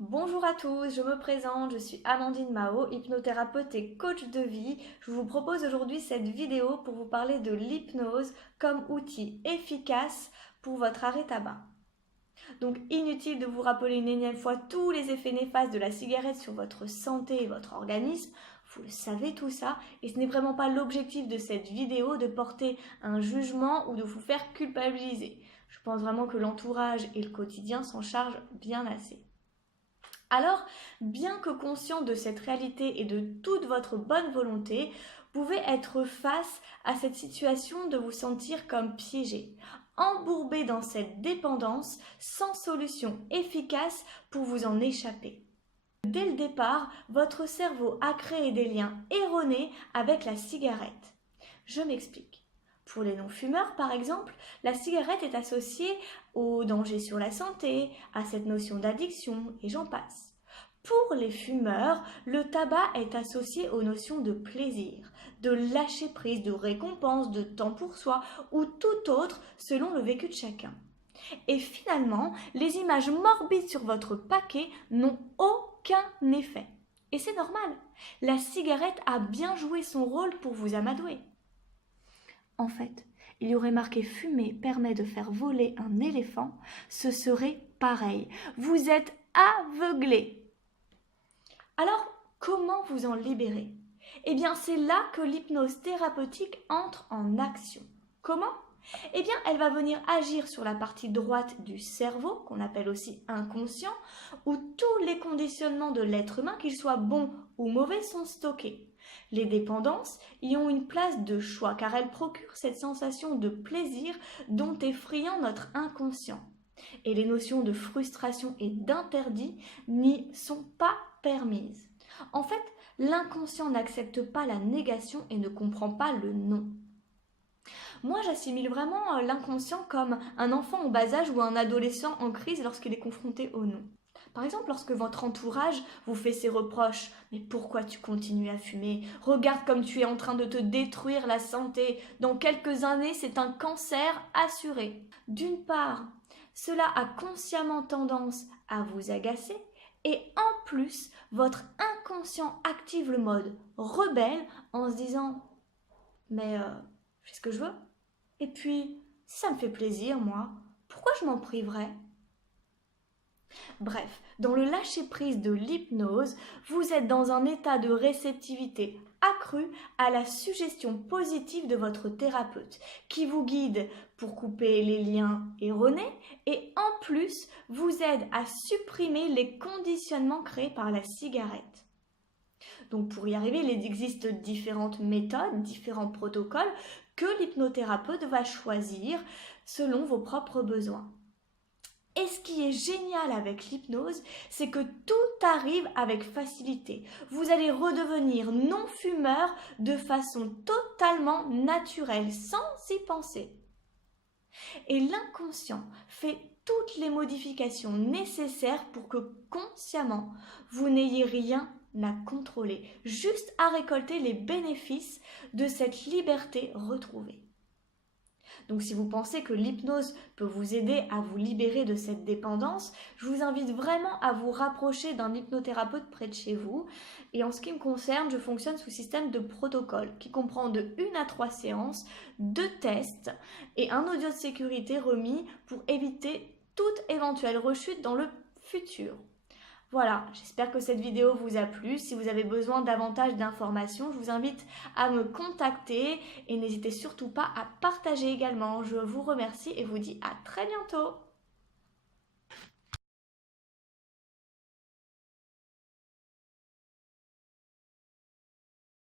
Bonjour à tous, je me présente, je suis Amandine Mao, hypnothérapeute et coach de vie. Je vous propose aujourd'hui cette vidéo pour vous parler de l'hypnose comme outil efficace pour votre arrêt tabac. Donc inutile de vous rappeler une énième fois tous les effets néfastes de la cigarette sur votre santé et votre organisme. Vous le savez tout ça et ce n'est vraiment pas l'objectif de cette vidéo de porter un jugement ou de vous faire culpabiliser. Je pense vraiment que l'entourage et le quotidien s'en chargent bien assez. Alors, bien que conscient de cette réalité et de toute votre bonne volonté, vous pouvez être face à cette situation de vous sentir comme piégé, embourbé dans cette dépendance sans solution efficace pour vous en échapper. Dès le départ, votre cerveau a créé des liens erronés avec la cigarette. Je m'explique. Pour les non-fumeurs, par exemple, la cigarette est associée au danger sur la santé, à cette notion d'addiction, et j'en passe. Pour les fumeurs, le tabac est associé aux notions de plaisir, de lâcher prise, de récompense, de temps pour soi, ou tout autre selon le vécu de chacun. Et finalement, les images morbides sur votre paquet n'ont aucun effet. Et c'est normal, la cigarette a bien joué son rôle pour vous amadouer. En fait, il y aurait marqué fumer permet de faire voler un éléphant, ce serait pareil. Vous êtes aveuglé. Alors, comment vous en libérer? Eh bien, c'est là que l'hypnose thérapeutique entre en action. Comment? Eh bien, elle va venir agir sur la partie droite du cerveau, qu'on appelle aussi inconscient, où tous les conditionnements de l'être humain, qu'ils soient bons ou mauvais, sont stockés. Les dépendances y ont une place de choix, car elles procurent cette sensation de plaisir dont est friand notre inconscient. Et les notions de frustration et d'interdit n'y sont pas permises. En fait, l'inconscient n'accepte pas la négation et ne comprend pas le non. Moi, j'assimile vraiment l'inconscient comme un enfant au bas âge ou un adolescent en crise lorsqu'il est confronté au non. Par exemple, lorsque votre entourage vous fait ces reproches, mais pourquoi tu continues à fumer? Regarde comme tu es en train de te détruire la santé. Dans quelques années, c'est un cancer assuré. D'une part, cela a consciemment tendance à vous agacer et en plus, votre inconscient active le mode rebelle en se disant mais je fais ce que je veux. Et puis, si ça me fait plaisir, moi, pourquoi je m'en priverais? Bref, dans le lâcher-prise de l'hypnose, vous êtes dans un état de réceptivité accrue à la suggestion positive de votre thérapeute, qui vous guide pour couper les liens erronés et en plus vous aide à supprimer les conditionnements créés par la cigarette. Donc pour y arriver, il existe différentes méthodes, différents protocoles que l'hypnothérapeute va choisir selon vos propres besoins. Et ce qui est génial avec l'hypnose, c'est que tout arrive avec facilité. Vous allez redevenir non-fumeur de façon totalement naturelle, sans y penser. Et l'inconscient fait toutes les modifications nécessaires pour que consciemment, vous n'ayez rien à contrôler, juste à récolter les bénéfices de cette liberté retrouvée. Donc si vous pensez que l'hypnose peut vous aider à vous libérer de cette dépendance, je vous invite vraiment à vous rapprocher d'un hypnothérapeute près de chez vous. Et en ce qui me concerne, je fonctionne sous système de protocole qui comprend de 1 à 3 séances, 2 tests et un audio de sécurité remis pour éviter toute éventuelle rechute dans le futur. Voilà, j'espère que cette vidéo vous a plu. Si vous avez besoin davantage d'informations, je vous invite à me contacter et n'hésitez surtout pas à partager également. Je vous remercie et vous dis à très bientôt.